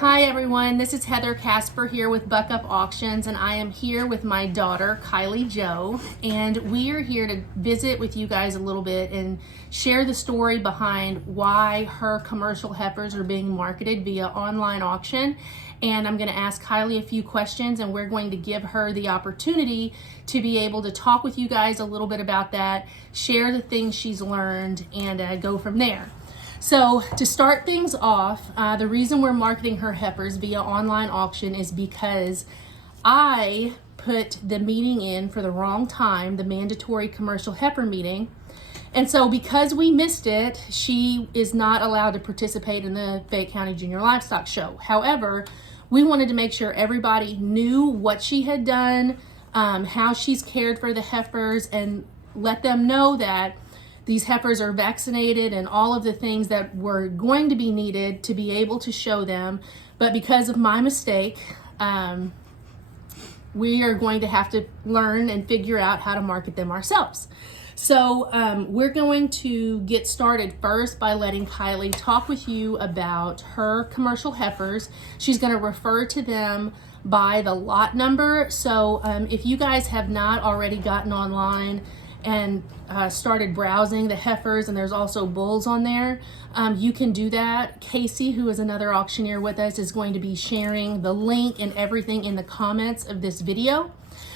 Hi everyone, this is Heather Casper here with Buck Up Auctions, and I am here with my daughter Kylie Jo, and we are here to visit with you guys a little bit and share the story behind why her commercial heifers are being marketed via online auction. And I'm going to ask Kylie a few questions, and we're going to give her the opportunity to be able to talk with you guys a little bit about that, share the things she's learned, and go from there. So to start things off, the reason we're marketing her heifers via online auction is because I put the meeting in for the wrong time, the mandatory commercial heifer meeting. And so because we missed it, she is not allowed to participate in the Fayette County Junior Livestock Show. However, we wanted to make sure everybody knew what she had done, how she's cared for the heifers, and let them know that these heifers are vaccinated and all of the things that were going to be needed to be able to show them. But because of my mistake, we are going to have to learn and figure out how to market them ourselves. So we're going to get started first by letting Kylie talk with you about her commercial heifers. She's going to refer to them by the lot number. So if you guys have not already gotten online and started browsing the heifers, and there's also bulls on there, you can do that. Casey, who is another auctioneer with us, is going to be sharing the link and everything in the comments of this video.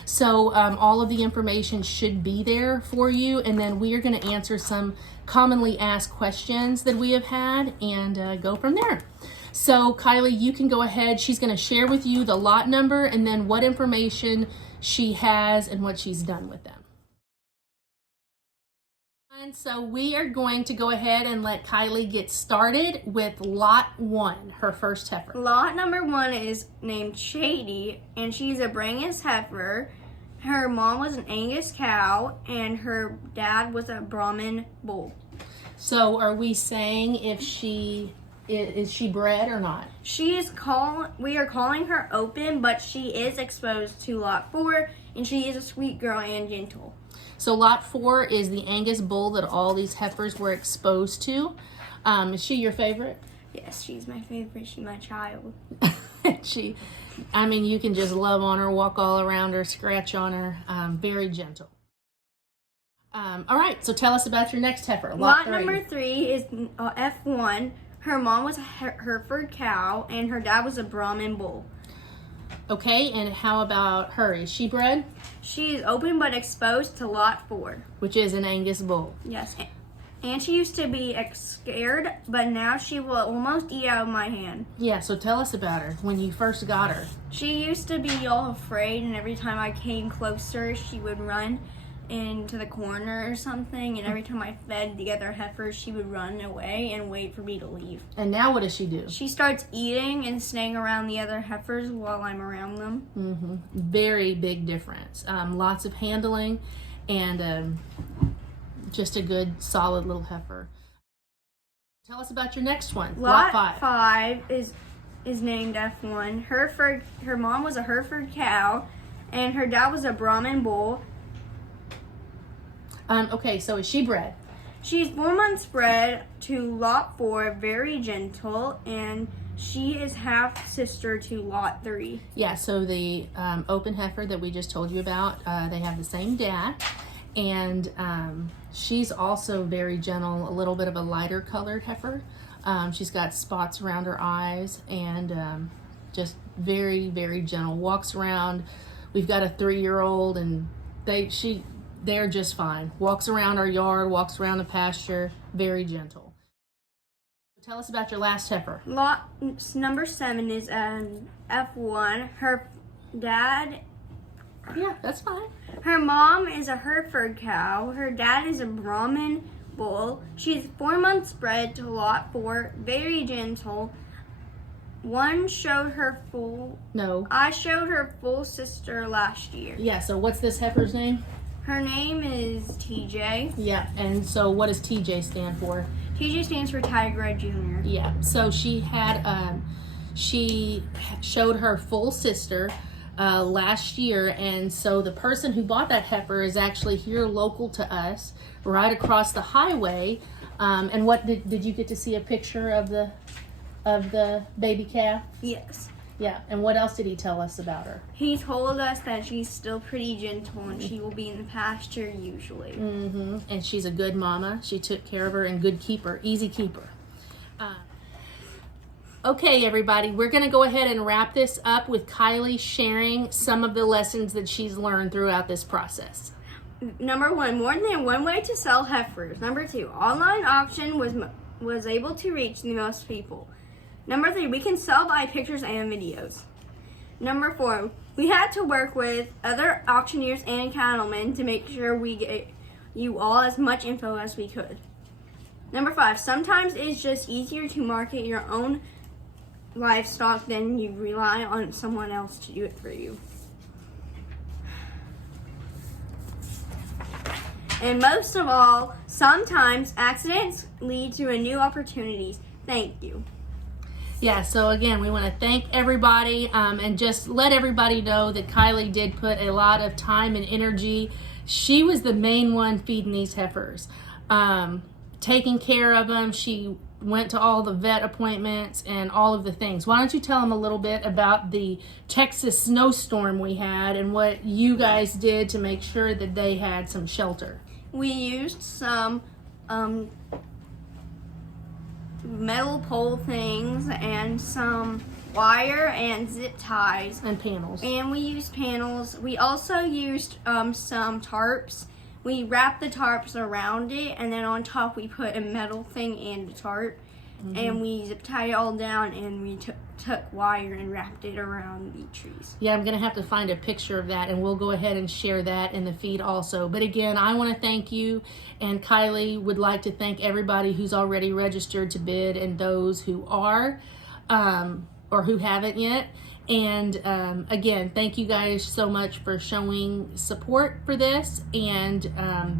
So all of the information should be there for you, and then we are going to answer some commonly asked questions that we have had and go from there. So Kylie, you can go ahead. She's going to share with you the lot number and then what information she has and what she's done with them. So we are going to go ahead and let Kylie get started with lot 1, her first heifer. Lot number 1 is named Shady, and she's a Brangus heifer. Her mom was an Angus cow, and her dad was a Brahman bull. So are we saying if is she bred or not? We are calling her open, but she is exposed to lot 4, and she is a sweet girl and gentle. So lot 4 is the Angus bull that all these heifers were exposed to. Is she your favorite? Yes, she's my favorite. She's my child. You can just love on her, walk all around her, scratch on her. Very gentle. All right, so tell us about your next heifer. Lot number 3 is F1. Her mom was a Hereford cow, and her dad was a Brahman bull. Okay, and how about her? Is she bred? She is open but exposed to lot 4. Which is an Angus bull. Yes, and she used to be scared, but now she will almost eat out of my hand. Yeah, so tell us about her when you first got her. She used to be all afraid, and every time I came closer, she would run into the corner or something, and every time I fed the other heifers, she would run away and wait for me to leave. And now what does she do? She starts eating and staying around the other heifers while I'm around them. Mm-hmm. Very big difference. Lots of handling and just a good solid little heifer. Tell us about your next one. Lot 5 is named F1. Her mom was a Hereford cow, and her dad was a Brahman bull. Okay, so is she bred? She's 4 months bred to lot 4, very gentle, and she is half sister to lot 3. Yeah, so the open heifer that we just told you about, they have the same dad, and she's also very gentle, a little bit of a lighter colored heifer. She's got spots around her eyes and just very, very gentle. Walks around. We've got a 3-year-old, and they're just fine. Walks around our yard, walks around the pasture, very gentle. Tell us about your last heifer. Lot number 7 is an F1. Her dad... Yeah, that's fine. Her mom is a Hereford cow. Her dad is a Brahman bull. She's 4 months bred to lot 4, very gentle. I showed her full sister last year. Yeah, so what's this heifer's name? Her name is TJ. Yeah, and so what does TJ stand for? TJ stands for Tiger Jr. Yeah, so she showed her full sister last year, and so the person who bought that heifer is actually here local to us, right across the highway. And what did you get to see a picture of the of the baby calf? Yes. Yeah, and what else did he tell us about her? He told us that she's still pretty gentle and she will be in the pasture usually. Mm-hmm. And she's a good mama. She took care of her and good keeper, easy keeper. Okay, everybody, we're going to go ahead and wrap this up with Kylie sharing some of the lessons that she's learned throughout this process. Number 1, more than one way to sell heifers. Number 2, online auction was able to reach the most people. Number 3, we can sell by pictures and videos. Number 4, we had to work with other auctioneers and cattlemen to make sure we get you all as much info as we could. Number 5, sometimes it's just easier to market your own livestock than you rely on someone else to do it for you. And most of all, sometimes accidents lead to a new opportunities. Thank you. Yeah, so again, we want to thank everybody and just let everybody know that Kylie did put a lot of time and energy. She was the main one feeding these heifers, taking care of them. She went to all the vet appointments and all of the things. Why don't you tell them a little bit about the Texas snowstorm we had and what you guys did to make sure that they had some shelter? We used some metal pole things and some wire and zip ties. And panels. And we used panels. We also used some tarps. We wrapped the tarps around it, and then on top we put a metal thing and a tarp. Mm-hmm. And we zip tied it all down, and we took wire and wrapped it around the trees. Yeah, I'm going to have to find a picture of that, and we'll go ahead and share that in the feed also. But again, I want to thank you, and Kylie would like to thank everybody who's already registered to bid and those who are or who haven't yet. And again, thank you guys so much for showing support for this. And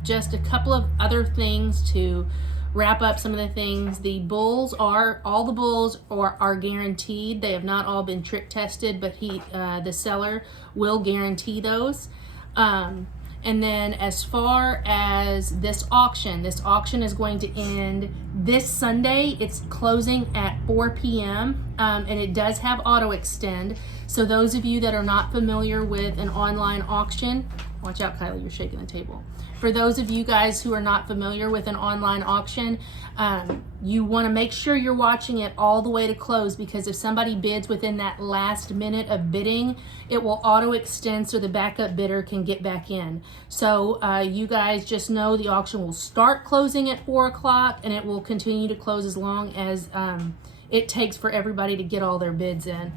just a couple of other things to wrap up some of the things. All the bulls are guaranteed. They have not all been trick tested, but the seller will guarantee those. And then as far as this auction is going to end this Sunday. It's closing at 4 p.m. And it does have auto extend. So those of you that are not familiar with an online auction, watch out, Kylie, you're shaking the table. For those of you guys who are not familiar with an online auction, you want to make sure you're watching it all the way to close, because if somebody bids within that last minute of bidding, it will auto extend so the backup bidder can get back in. So you guys just know the auction will start closing at 4 o'clock and it will continue to close as long as it takes for everybody to get all their bids in.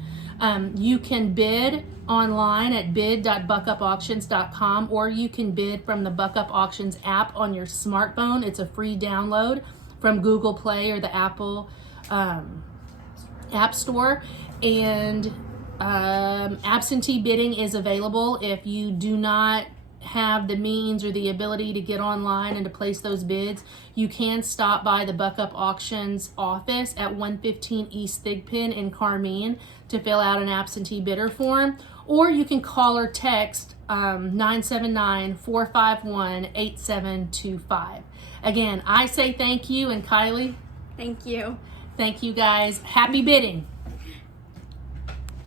You can bid online at bid.buckupauctions.com, or you can bid from the Buck Up Auctions app on your smartphone. It's a free download from Google Play or the Apple App Store. And absentee bidding is available if you do not have the means or the ability to get online and to place those bids. You can stop by the Buck Up Auctions office at 115 East Thigpen in Carmine to fill out an absentee bidder form, or you can call or text 979-451-8725. Again, I say thank you, and Kylie, Thank you. thank you guys. Happy bidding.